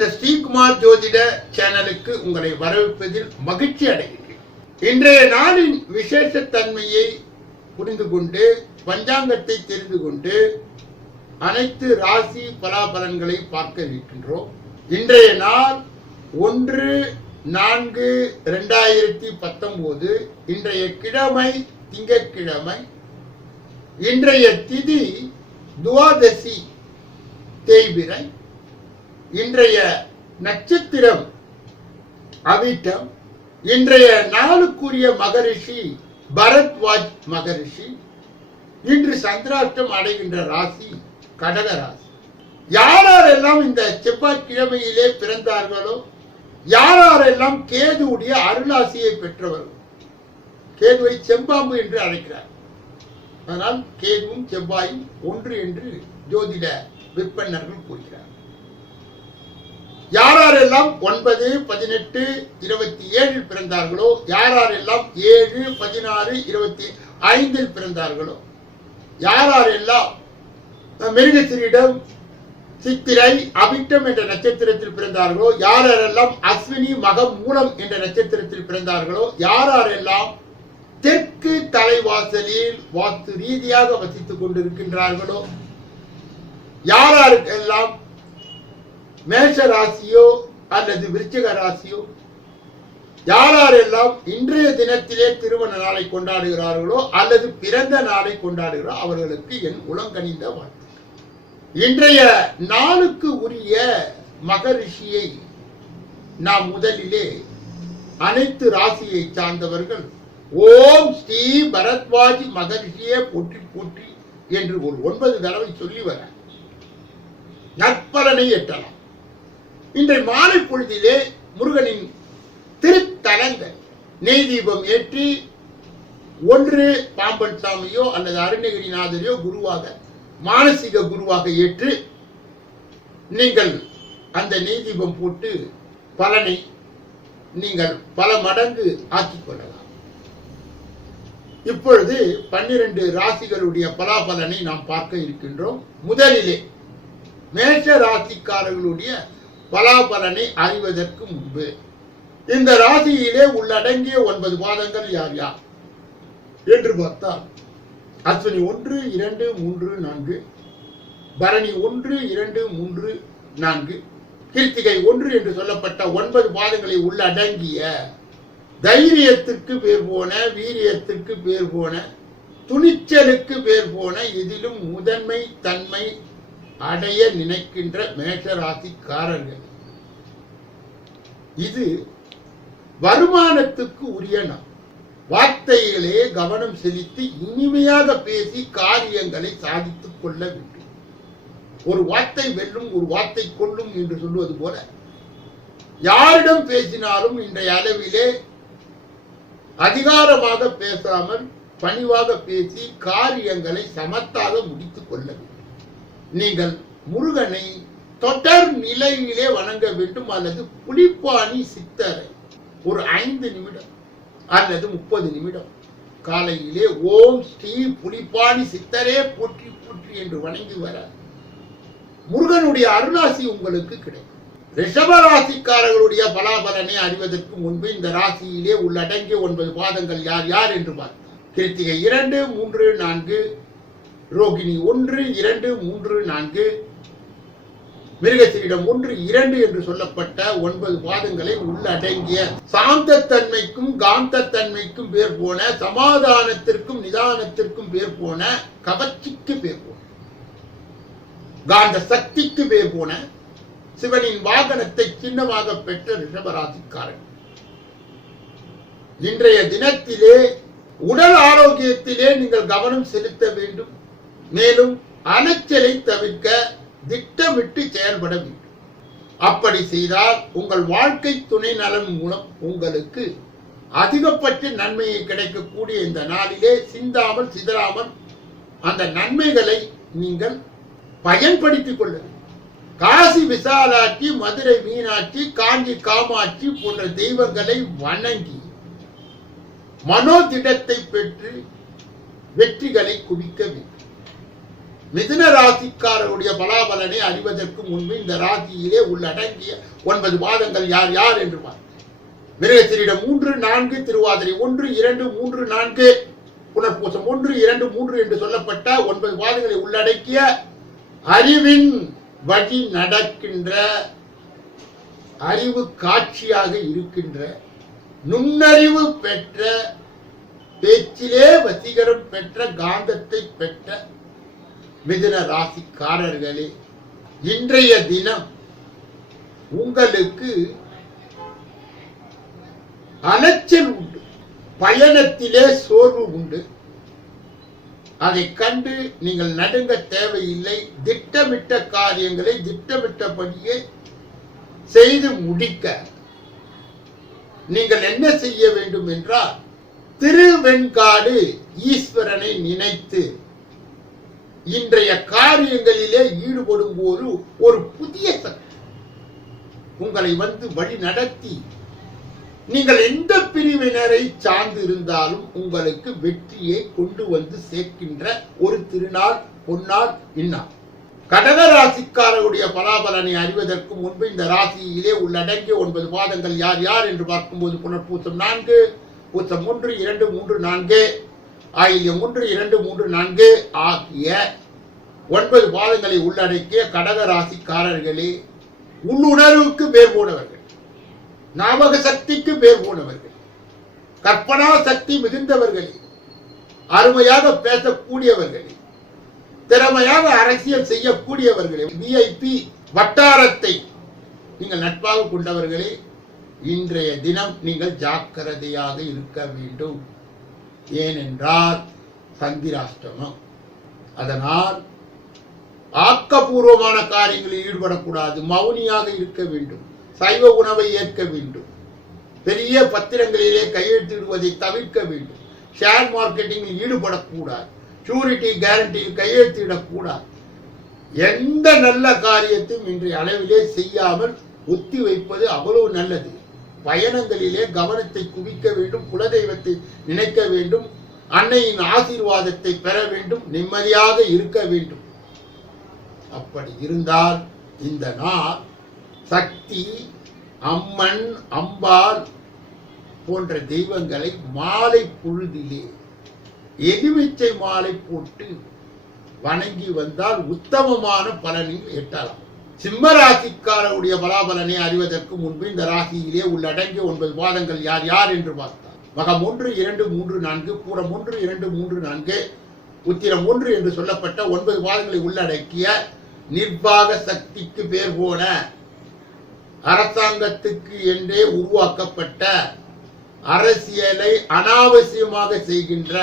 Doctor Sreekumar ஜோதிட சேனலுக்கு உங்களை வரவேற்பதில் மகிழ்ச்சி அடைகிறேன். இன்றைய நாளின் விசேஷ தன்மையை புரிந்து கொண்டு பஞ்சாங்கத்தை தெரிந்து கொண்டு அனைத்து ராசி பலாபலன்களை பார்க்க இருக்கின்றோம். இன்றைய நாள் 1/4/2019. இன்றைய கிழமை திங்கட்கிழமை. இன்றைய திதி துவாதசி தேய்பிறை. இன்றைய நட்சத்திரம் அவிட்டம். இன்றைய நாளுக்குரிய மகரிஷி பரத்வாஜ் மகரிஷி. இன்று சந்திராஷ்டம் அடைகின்ற ராசி கடக ராசி. யாரெல்லாம் இந்த செவ்வாய்க்கிழமையிலே பிறந்தார்களோ, யாரெல்லாம் கேதுவுடைய அருளாசியை பெற்றவர்கள், கேதுவை செம்பாம்பு என்று அழைக்கிறார். அதனால் கேதுவும் செவ்வாயும் ஒன்று என்று ஜோதிட விற்பனர்கள் கூறுகிறார். யாரெல்லாம் 9, 18, 27 பிறந்தார்களோ, யாரெல்லாம் 7, 16, 25 பிறந்தார்களோ, யாரெல்லாம் மிருகசிரிடம் சித்திரை அவிட்டம் என்ற நட்சத்திரத்தில் பிறந்தார்களோ, யாரெல்லாம் அஸ்வினி மகம் மூலம் என்ற நட்சத்திரத்தில் பிறந்தார்களோ, யாரெல்லாம் தெற்கு தலைவாசலில் வாஸ்து ரீதியாக வசித்துக் கொண்டிருக்கின்றார்களோ, யாரெல்லாம் மேஷ ராசியோ அல்லது விருச்சிக ராசியோ, யாரெல்லாம் இன்றைய தினத்திலே திருமண நாளை கொண்டாடுகிறார்களோ அல்லது பிறந்த நாளை கொண்டாடுகிறோ அவர்களுக்கு என் உளங்கனிந்த வாழ்த்து. இன்றைய நாளுக்கு உரிய மகரிஷியை நாம் முதலிலே அனைத்து ராசியை சார்ந்தவர்கள் ஓம் ஸ்ரீ பரத்வாஜ் மகரிஷியே போற்றி போற்றி என்று ஒரு 9 தடவை சொல்லி வர நற்பலனை எட்டலாம். இன்றைய மாலை பொழுதிலே முருகனின் திருத்தலங்கள் நெய் தீபம் ஏற்றி ஒன்று பாம்பன் சாமியோ அல்லது அருணகிரிநாதரையோ குருவாக மானசீக குருவாக ஏற்று நீங்கள் அந்த நெய் தீபம் போட்டு பலனை நீங்கள் பல மடங்கு ஆக்கிக் கொள்ளலாம். இப்பொழுது 12 ராசிகளுடைய பலாபலனை நாம் பார்க்க இருக்கின்றோம். முதலிலே மேஷ ராசிக்காரர்களுடைய பலாபலனை அறிவதற்கு முன்பு இந்த ராசியிலே உள்ளடங்கிய 9 பாதங்கள் யார் யார் என்று பார்த்தால், அஸ்வினி 1, 2, 3, 4, பரணி 1, 2, 3, 4, கிருத்திகை 1 என்று சொல்லப்பட்ட 9 பாதங்களை உள்ளடங்கிய தைரியத்திற்கு பேர் போன, வீரியத்திற்கு பேர் போன, துணிச்சலுக்கு பேர் போன, இதிலும் முதன்மை தன்மை அடைய நினைக்கின்ற மேஷராசிக்காரர்கள். இது வருமானத்துக்கு உரிய நாள். வார்த்தைகளே கவனம் செலுத்தி இனிமையாக பேசி காரியங்களை சாதித்துக் கொள்ள வேண்டும். ஒரு வார்த்தை வெல்லும், ஒரு வார்த்தை கொள்ளும் என்று சொல்வது போல யாரிடம் பேசினாலும் இன்றைய அளவிலே அதிகாரமாக பேசாமல் பணிவாக பேசி காரியங்களை சமத்தாக முடித்துக் கொள்ள வேண்டும். நீங்கள் முருகனை தொடர் நிலையிலே வணங்க வேண்டும். அல்லது புலிப்பாணி சித்தரை ஒரு 5 நிமிடம் அல்லது 30 நிமிடம் காலையிலே ஓம் ஸ்ரீ புலிப்பாணி சித்தரே போற்றி போற்றி என்று வணங்கி வர முருகனுடைய அருளாசி உங்களுக்கு கிடைக்கும். ரிஷப ராசிக்காரர்களுடைய பலாபலனை அறிவதற்கு முன்பு இந்த ராசியிலே உள்ளடங்கிய 9 பாதங்கள் யார் யார் என்று பார்த்தார். கிருத்திகை 2, 3, 4, ரோகிணி 1, 2, 3, 4, மிருகசீரிடம் 1, 2 என்று சொல்லப்பட்ட 9 பாதங்களை உள்ளடங்கிய சாந்தத்தன்மைக்கும் காந்தத்தன்மைக்கும் பேர் போன, சமாதானத்திற்கும் நிதானத்திற்கும் பேர் போன, கவர்ச்சிக்கு பேர் போன, காந்த சக்திக்கு பேர் போன, சிவனின் வாகனத்தை சின்னமாக பெற்ற ரிஷபராசிக்காரன். இன்றைய தினத்திலே உடல் ஆரோக்கியத்திலே நீங்கள் கவனம் செலுத்த வேண்டும். மேலும் அலைச்சலை தவிர்க்க திட்டமிட்டு செயல்பட வேண்டும். அப்படி செய்தால் உங்கள் வாழ்க்கை துணை நலன் மூலம் உங்களுக்கு அதிகபட்ச நன்மையை கிடைக்கக்கூடிய இந்த நாளிலே சிந்தாமல் சிதறாமல் அந்த நன்மைகளை நீங்கள் பயன்படுத்திக் கொள்ள வேண்டும். காசி விசாலாட்சி, மதுரை மீனாட்சி, காஞ்சி காமாட்சி போன்ற தெய்வங்களை வணங்கி மனோதிடத்தை பெற்று வெற்றிகளை குவிக்க வேண்டும். மிதுன ராசிக்காரருடைய பலாபலனை அறிவதற்கு முன்பு இந்த ராசியிலே உள்ளடங்கிய 9 பாதங்கள் யார் யார் என்று பார்ப்போம். மிருகசீரிடம் 3, 4, திருவாதிரை 1, 2, 3, 4, புனர்பூசம் 1, 2, 3 என்று சொல்லப்பட்ட 9 பாதங்களை உள்ளடக்கிய அறிவின் வழி நடக்கின்ற, அறிவு காட்சியாக இருக்கின்ற, நுண்ணறிவு பெற்ற, பேச்சிலே வசீகரம் பெற்ற, காந்தத்தை பெற்ற மிதுன ராசிக்காரர்களே, இன்றைய தினம் உங்களுக்கு அலைச்சல் உண்டு, பயணத்திலே சோர்வு உண்டு. அதை கண்டு நீங்கள் நடுங்க தேவையில்லை. திட்டமிட்ட காரியங்களை திட்டமிட்டபடியே செய்து முடிக்க நீங்கள் என்ன செய்ய வேண்டும் என்றால், திருவெண்காடு ஈஸ்வரனை நினைத்து இன்றைய காரியங்களிலே ஈடுபடும் போது ஒரு புதிய சக்தி உங்களை வந்து வழி நடத்தி, நீங்கள் எந்த பிரிவினரை சார்ந்து இருந்தாலும் உங்களுக்கு வெற்றியை கொண்டு வந்து சேர்க்கின்ற ஒரு திருநாள், பொன்னாள் இந்நாள். கடக ராசிக்காரருடைய பலாபலனை அறிவதற்கு முன்பு இந்த ராசியிலே உள்ளடங்கிய 9 பாதங்கள் யார் யார் என்று பார்க்கும்போது, புனர்பூசம் 4, பூசம் 1, 2, 3, 4, ஆயில்யம் 1, 2, 3, 4 ஆகிய 9 பாதங்களை உள்ளடக்கிய கடக ராசிக்காரர்களே, உள்ளுணர்வுக்கு பேர் போனவர்கள், ஞாபக சக்திக்கு பேர் போனவர்கள், கற்பனா சக்தி மிகுந்தவர்களே, அருமையாக பேசக்கூடியவர்களே, திறமையாக அரசியல் செய்யக்கூடியவர்களே, விஐபி வட்டாரத்தை நீங்கள் நட்பாக கொண்டவர்களே, இன்றைய தினம் நீங்கள் ஜாக்கிரதையாக இருக்க வேண்டும். ஏனென்றால் சந்திராஷ்டமம். அதனால் ஆக்கப்பூர்வமான காரியங்களில் ஈடுபடக்கூடாது, மௌனியாக இருக்க வேண்டும், சைவ உணவை ஏற்க வேண்டும், பெரிய பத்திரங்களிலே கையெழுத்திடுவதை தவிர்க்க வேண்டும், ஷேர் மார்க்கெட்டிங்கில் ஈடுபடக்கூடாது, ஷூரிட்டி கேரண்டியில் கையெழுத்திடக்கூடாது. எந்த நல்ல காரியத்தையும் இன்றைய அளவிலே செய்யாமல் ஒத்தி வைப்பது அவ்வளவு நல்லது. பயணங்களிலே கவனத்தை குவிக்க வேண்டும், குலதெய்வத்தை நினைக்க வேண்டும், அன்னையின் ஆசீர்வாதத்தை பெற வேண்டும், நிம்மதியாக இருக்க வேண்டும். அப்படி இருந்தால் இந்த நாள் சக்தி, அம்மன், அம்பாள் போன்ற தெய்வங்களை மாலை பொழுதிலே எலுமிச்சை மாலை போட்டு வணங்கி வந்தால் உத்தமமான பலனில் எட்டலாம். சிம்ம ராசிக்காரருடைய பலாபலனை அறிவதற்கு முன்பு இந்த ராசியிலே உள்ளடங்கிய 9 பாதங்கள் யார் யார் என்று பார்த்தார். மகம் 1, 2, 3, 4, பூரம் 1, 2, 3, 4, உத்திரம் 1 என்று சொல்லப்பட்ட 9 பாதங்களை உள்ளடக்கிய நிர்வாக சக்திக்கு பேர் போன, அரசாங்கத்துக்கு என்றே உருவாக்கப்பட்ட, அரசியலை அனாவசியமாக செய்கின்ற,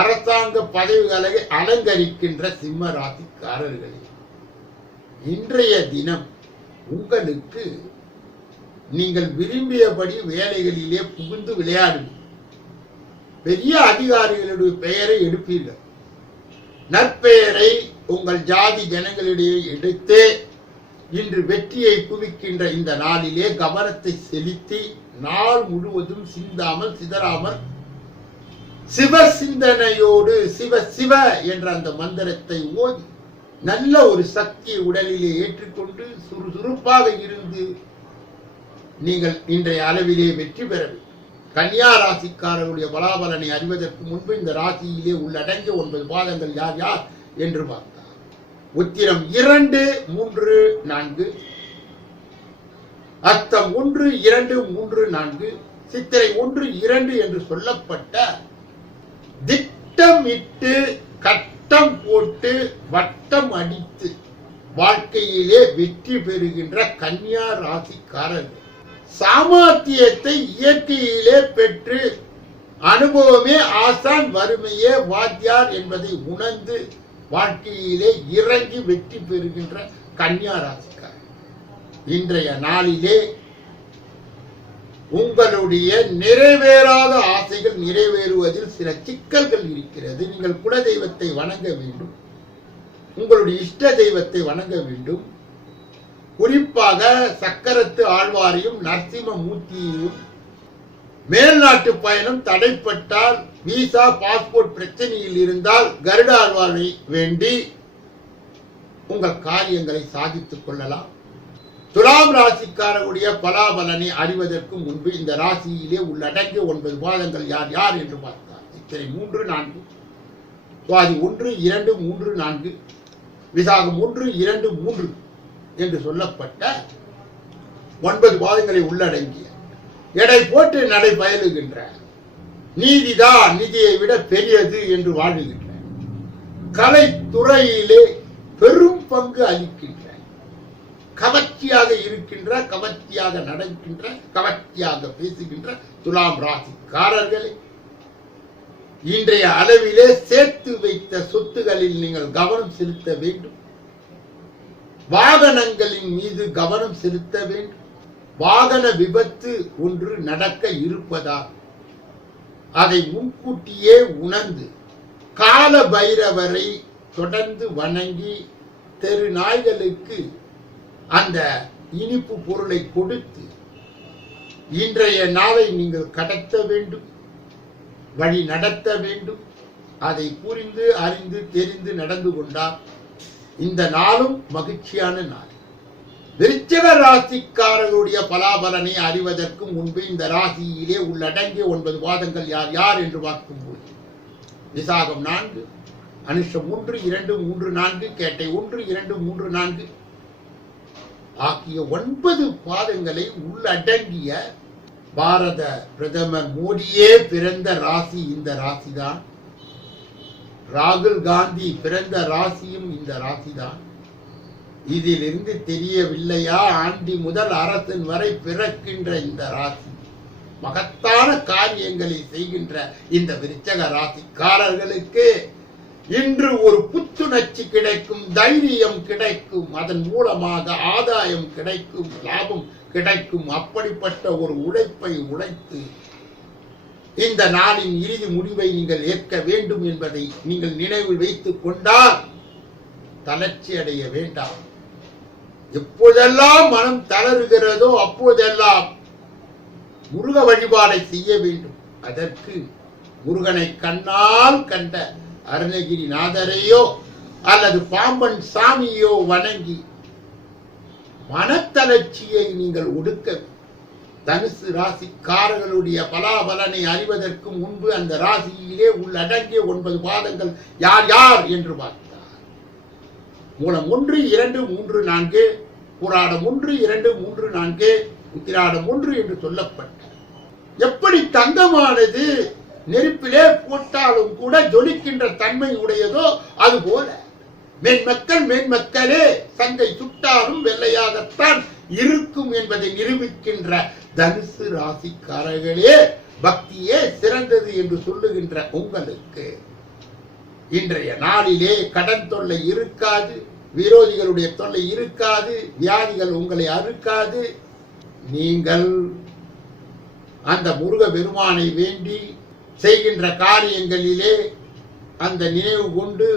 அரசாங்க பதவிகளை அலங்கரிக்கின்ற சிம்ம ராசிக்காரர்களே, இன்றைய தினம் உங்களுக்கு நீங்கள் விரும்பியபடி வேலைகளிலே புகுந்து விளையாடுவீர்கள். பெரிய அதிகாரிகளுடைய பெயரை எடுப்பீர்கள். நற்பெயரை உங்கள் ஜாதி ஜனங்களிடையே எடுத்து இன்று வெற்றியை குவிக்கின்ற இந்த நாளிலே கவனத்தை செலுத்தி நாள் முழுவதும் சிந்தாமல் சிதறாமல் சிவ சிந்தனையோடு சிவ சிவ என்ற அந்த மந்திரத்தை ஓதி நல்ல ஒரு சக்தியை உடலிலே ஏற்றுக்கொண்டு சுறுசுறுப்பாக இருந்து நீங்கள் இன்றைய அளவிலே வெற்றி பெற வேண்டும். கன்னியா ராசிக்காரருடைய பலாபலனை அறிவதற்கு முன்பு இந்த ராசியிலே உள்ளடங்கிய 9 பாதங்கள் யார் யார் என்று பார்த்தார். உத்திரம் 2, 3, 4, அஸ்தம் 1, 2, 3, 4, சித்திரை 1, 2 என்று சொல்லப்பட்ட திட்டமிட்டு கட்டம் போட்டு வட்டம் அடித்து வாழ்க்கையிலே வெற்றி பெறுகின்ற கன்னியா ராசிக்காரர்கள், சாமர்த்தியத்தை இயற்கையிலே பெற்று அனுபவமே ஆசான், வறுமையே வாத்தியார் என்பதை உணர்ந்து வாழ்க்கையிலே இறங்கி வெற்றி பெறுகின்ற கன்னியா ராசிக்காரர். இன்றைய நாளிலே உங்களுடைய நிறைவேறாத ஆசைகள் நிறைவேறுவதில் சில சிக்கல்கள் இருக்கிறது. நீங்கள் குலதெய்வத்தை வணங்க வேண்டும், உங்களுடைய இஷ்ட தெய்வத்தை வணங்க வேண்டும். குறிப்பாக சக்கரத்து ஆழ்வாரையும் நரசிம்ம மூர்த்தியையும், மேல்நாட்டு பயணம் தடைப்பட்டால், விசா பாஸ்போர்ட் பிரச்சனையில் இருந்தால் கருட ஆழ்வாரை வேண்டி உங்கள் காரியங்களை சாதித்துக் கொள்ளலாம். துலாம் ராசிக்காரருடைய பலாபலனை அறிவதற்கு முன்பு இந்த ராசியிலே உள்ளடங்கிய 9 பாதங்கள் யார் யார் என்று பார்த்தார். இத்தனை 3, 4, சுவாதி 1, 2, 3, 4, விசாகம் 1, 2, 3 என்று சொல்லப்பட்ட 9 பாதங்களை உள்ளடங்கிய எடை போட்டு நடை பயலுகின்ற நீதிதான் நிதியை விட பெரியது என்று வாழுகின்ற கலைத்துறையிலே பெரும் பங்கு அளிக்கின்ற கவர்ச்சியாக இருக்கின்ற, கவர்ச்சியாக நடக்கின்ற, கவர்ச்சியாக பேசுகின்ற துலாம் ராசிக்காரர்களே, இன்றைய அளவிலே சேர்த்து வைத்த சொத்துகளில் நீங்கள் கவனம் செலுத்த வேண்டும். வாகனங்களின் மீது கவனம் செலுத்த வேண்டும். வாகன விபத்து ஒன்று நடக்க இருப்பதால் அதை முன்கூட்டியே உணர்ந்து கால பைரவரை தொடர்ந்து வணங்கி தெரு நாய்களுக்கு அந்த இனிப்பு பொருளை கொடுத்து இன்றைய நாளை நீங்கள் கடத்த வேண்டும், வழி நடத்த வேண்டும். அதை புரிந்து அறிந்து தெரிந்து நடந்து கொண்டால் இந்த நாளும் மகிழ்ச்சியான நாள். விருச்சிக ராசிக்காரர்களுடைய பலாபலனை அறிவதற்கு முன்பு இந்த ராசியிலே உள்ளடங்கிய 9 பாதங்கள் யார் யார் என்று பார்க்கும்போது விசாகம் 4, அனுஷம் 1, 2, 3, 4, கேட்டை 1, 2, 3, 4 ஆகிய 9 பாதங்களை உள்ளடங்கிய பாரத பிரதமர் மோடியே பிறந்த ராசி இந்த ராசிதான். ராகுல் காந்தி பிறந்த ராசியும் இந்த ராசிதான். இதிலிருந்து தெரியவில்லையா, ஆண்டி முதல் அரசன் வரை பிறக்கின்ற இந்த ராசி மகத்தான காரியங்களை செய்கின்ற இந்த விருச்சக ராசிக்காரர்களுக்கு இன்று ஒரு புத்துணர்ச்சி கிடைக்கும், தைரியம் கிடைக்கும், அதன் மூலமாக ஆதாயம் கிடைக்கும், லாபம் கிடைக்கும். அப்படிப்பட்ட ஒரு உழைப்பை உழைத்து இந்த நாளின் இறுதி முடிவை நீங்கள் ஏற்க வேண்டும் என்பதை நீங்கள் நினைவில் வைத்துக் கொண்டால் தளர்ச்சி அடைய வேண்டாம். எப்போதெல்லாம் மனம் தளருகிறதோ அப்போதெல்லாம் முருக வழிபாடை செய்ய வேண்டும். அதற்கு முருகனை கண்ணால் கண்ட அருணகிரிநாதரையோ அல்லது பாம்பன் சாமியோ வணங்கி மனத்தளர்ச்சியை நீங்கள் ஒடுக்க. தனுசு ராசிக்காரர்களுடைய பலாபலனை அறிவதற்கு முன்பு அந்த ராசியிலே உள்ளடங்கிய 9 பாதங்கள் யார் யார் என்று பார்த்தார். மூலம் 1, 2, 3, 4, புராடம் 1, 2, 3, 4, உத்திராடம் 1 என்று சொல்லப்பட்ட எப்படி தங்கமானது நெருப்பிலே போட்டாலும் கூட ஜொலிக்கின்ற தன்மை உடையதோ அதுபோல மேன்மக்களே சங்கை சுட்டாலும் வெள்ளையாகத்தான் இருக்கும் என்பதை நிரூபிக்கின்ற தனுசு ராசிக்காரர்களே, பக்தியே சிறந்தது என்று சொல்லுகின்ற உங்களுக்கு இன்றைய நாளிலே கடன் தொல்லை இருக்காது, விரோதிகளுடைய தொல்லை இருக்காது, வியாதிகள் உங்களை அறுக்காது. நீங்கள் அந்த முருக பெருமானை வேண்டி செய்கின்ற காரியங்களிலே அந்த நினைவு கொண்டு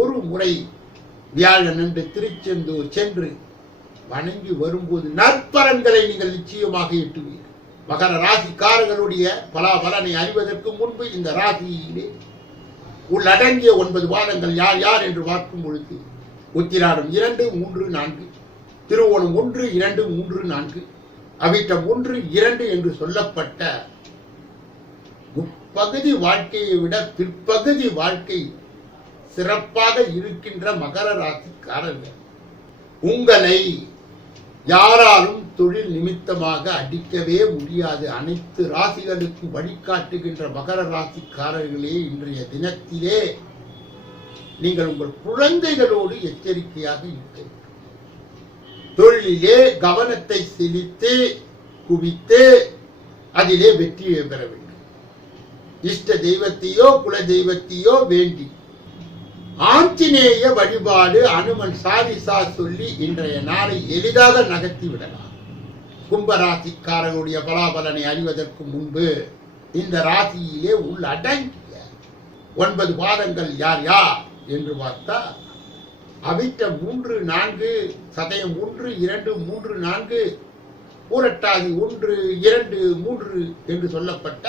ஒரு முறை வியாழன் என்று திருச்செந்தூர் சென்று வணங்கி வரும்போது நற்பலன்களை நீங்கள் நிச்சயமாக எட்டுவீர்கள். மகர ராசிக்காரர்களுடைய பலாபலனை அறிவதற்கு முன்பு இந்த ராசியிலே உள்ளடங்கிய 9 பாதங்கள் யார் யார் என்று பார்க்கும் பொழுது உத்திராடம் 2, 3, 4, திருவோணம் 1, 2, 3, 4, அவிட்டம் 1, 2 என்று சொல்லப்பட்ட முற்பகுதி வாழ்க்கையை விட பிற்பகுதி வாழ்க்கை சிறப்பாக இருக்கின்ற மகர ராசிக்காரர்கள், உங்களை யாராலும் தொழில் நிமித்தமாக அடிக்கவே முடியாது. அனைத்து ராசிகளுக்கும் வழிகாட்டுகின்ற மகர ராசிக்காரர்களே, இன்றைய தினத்திலே நீங்கள் உங்கள் குழந்தைகளோடு எச்சரிக்கையாக இருக்க வேண்டும். தொழிலிலே கவனத்தை செலுத்தி குவித்து அதிலே வெற்றியை பெற வேண்டும். இஷ்ட தெய்வத்தையோ குல தெய்வத்தையோ வேண்டி ஆஞ்சநேய வழிபாடு, அனுமன் சாரிசா சொல்லி இன்றைய நாளை எளிதாக நகர்த்தி விடலாம். கும்பராசிக்காரர்களுடைய பலாபலனை அறிவதற்கு முன்பு இந்த ராசியிலே உள்ளடங்கிய 9 பாதங்கள் யார் யார் என்று பார்த்தா அவிட்டம் 3, 4, சதயம் 1, 2, 3, 4, பூரட்டாதி 1, 2, 3 என்று சொல்லப்பட்ட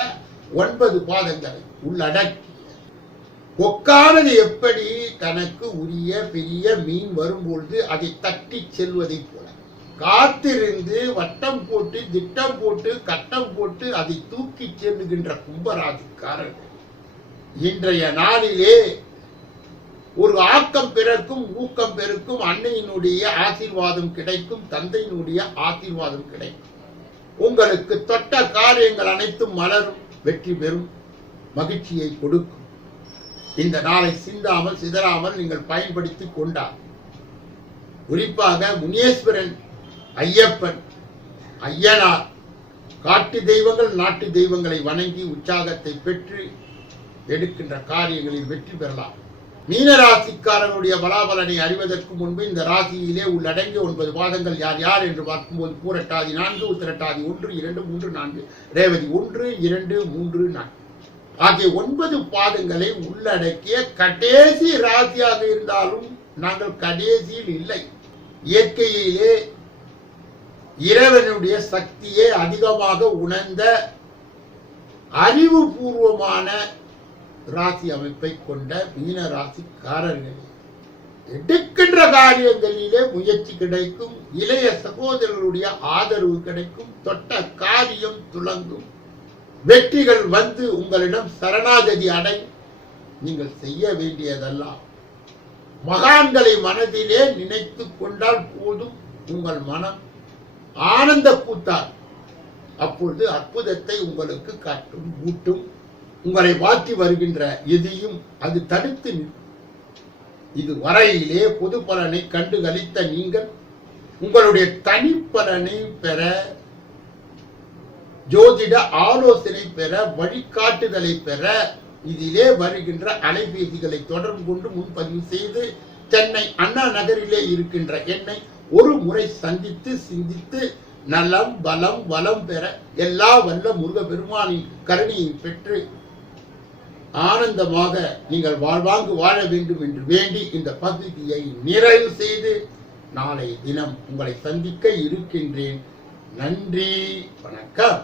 9 பாதங்களை உள்ளடக்கி கொக்கானது எப்படி தனக்கு உரிய பெரிய மீன் வரும்பொழுது அதை தட்டி செல்வதை போல காத்திருந்து வட்டம் போட்டு திட்டம் போட்டு கட்டம் போட்டு அதை தூக்கி செல்லுகின்ற கும்பராசிக்காரர்கள் இன்றைய நாளிலே ஒரு ஆக்கம் பிறக்கும் ஊக்கம் பெருக்கும், அன்னையினுடைய ஆசீர்வாதம் கிடைக்கும், தந்தையினுடைய ஆசீர்வாதம் கிடைக்கும். உங்களுக்கு தொட்ட காரியங்கள் அனைத்தும் மலரும், வெற்றி பெறும், மகிழ்ச்சியை கொடுக்கும். இந்த நாளை சிந்தாமல் சிதறாமல் நீங்கள் பயன்படுத்தி கொண்டார். குறிப்பாக முனீஸ்வரன், ஐயப்பன், ஐயனார், காட்டு தெய்வங்கள் நாட்டு தெய்வங்களை வணங்கி உற்சாகத்தை பெற்று எடுக்கின்ற காரியங்களில் வெற்றி பெறலாம். மீனராசிக்காரர்களுடைய பலாபலனை அறிவதற்கு முன்பு இந்த ராசியிலே உள்ளடங்கிய 9 பாதங்கள் யார் யார் என்று பார்க்கும்போது பூரட்டாதி 4, உத்திரட்டாதி 1, 2, 3, 4, ரேவதி 1, 2, 3, 4 ஆகிய 9 பாதங்களை உள்ளடக்கிய கடைசி ராசியாக இருந்தாலும் நாங்கள் கடைசியில் இல்லை. இயற்கையிலே இறைவனுடைய சக்தியை அதிகமாக உணர்ந்த அறிவுபூர்வமான ராசி அமைப்பை கொண்ட மீன ராசிக்காரர்கள் எடுக்கின்ற காரியங்களிலே முயற்சி கிடைக்கும், இளைய சகோதரர்களுடைய ஆதரவு கிடைக்கும், தொட்ட காரியம் துலங்கும், வெற்றிகள் வந்து உங்களிடம் சரணாகதி அடையும். நீங்கள் செய்ய வேண்டியதெல்லாம் மகான்களை மனதிலே நினைத்து கொண்டால் போதும், உங்கள் மனம் ஆனந்த கூத்தார். அப்பொழுது அற்புதத்தை உங்களுக்கு காட்டும், ஊட்டும். உங்களை வாழ்த்தி வருகின்ற எதையும் அது தடுத்து நிற்கும். இது வரையிலே பொது பலனை கண்டு கழித்த நீங்கள் உங்களுடைய தனிப்பலனை பெற, ஜோதிட ஆலோசனை பெற, வழிகாட்டுதலை பெற இதிலே வருகின்ற அலைபேசிகளை தொடர்பு கொண்டு முன்பதிவு செய்து சென்னை அண்ணா நகரிலே இருக்கின்ற என்னை ஒரு முறை சந்தித்து சிந்தித்து நலம் பலம் வளம் பெற எல்லா வல்ல முருக பெருமானின் கருணையை பெற்று ஆனந்தமாக நீங்கள் வாழ்வாங்கு வாழ வேண்டும் என்று வேண்டி இந்த பகுதியை நிறைவு செய்து நாளை தினம் உங்களை சந்திக்க இருக்கின்றேன். நன்றி, வணக்கம்.